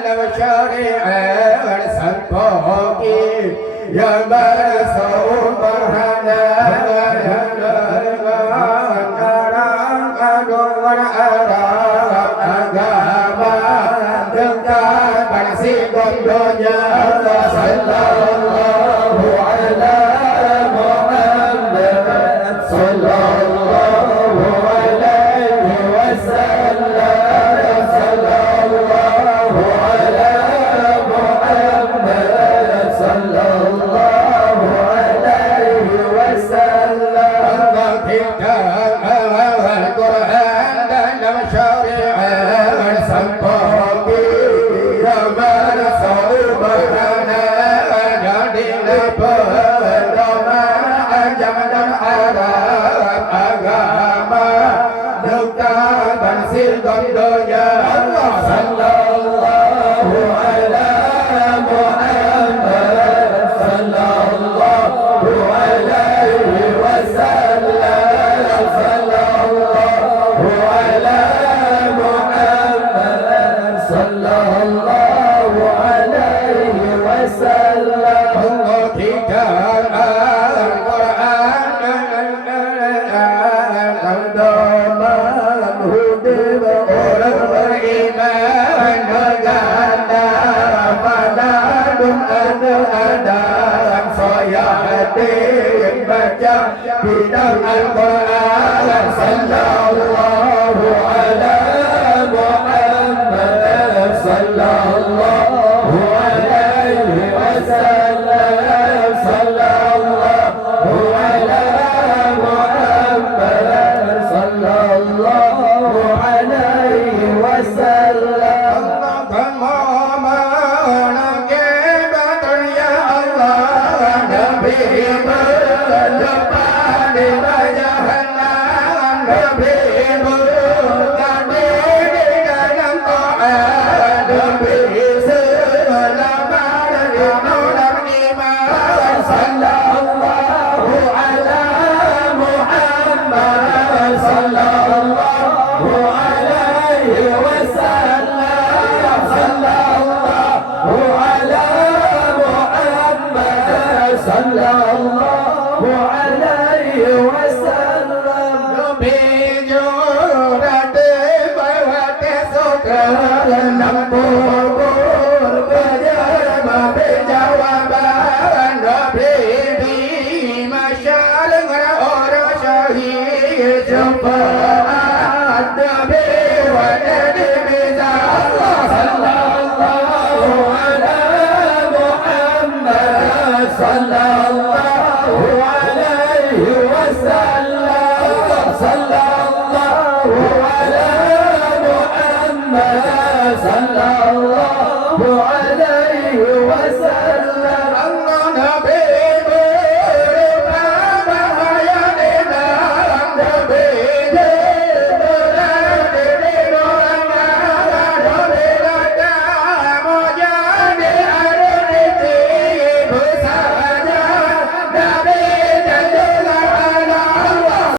dalam syariat bersampoki yang bersumberhana agama dengan panasi gondonya sallallahu ala Muhammad sallallahu alaihi wasallam sallallahu ala Muhammad sallallahu alaihi wasallam kita Al-Quran dalam syariat sampai yang bersumberhana jadi pedoman zaman Arab agama dekat bansil gondonya Allah sallallahu ala Muhammad sallallahu alaihi wasallam sallallahu ala Muhammad sallallahu alaihi wasallam Allah kita Al-Quran al-daman hudib orang beriman negara padadum ada saya hati baca bidang Al-Quran sallallahu ala Muhammad sallallahu alaihi wasallam sallallahu ala Muhammad sallallahu alaihi wasallam Nabi berdepan di jahanam Nabi bertadi di dalam Quran Nabi selamat di dalam iman sallallahu ala Muhammad sallallahu alaihi wasallam sallallahu ala Muhammad sallallahu alaihi wasallam Nabi jurat bawate sukar nampur berjama berjawaban Nabi di masyarakat orang syahid jumpa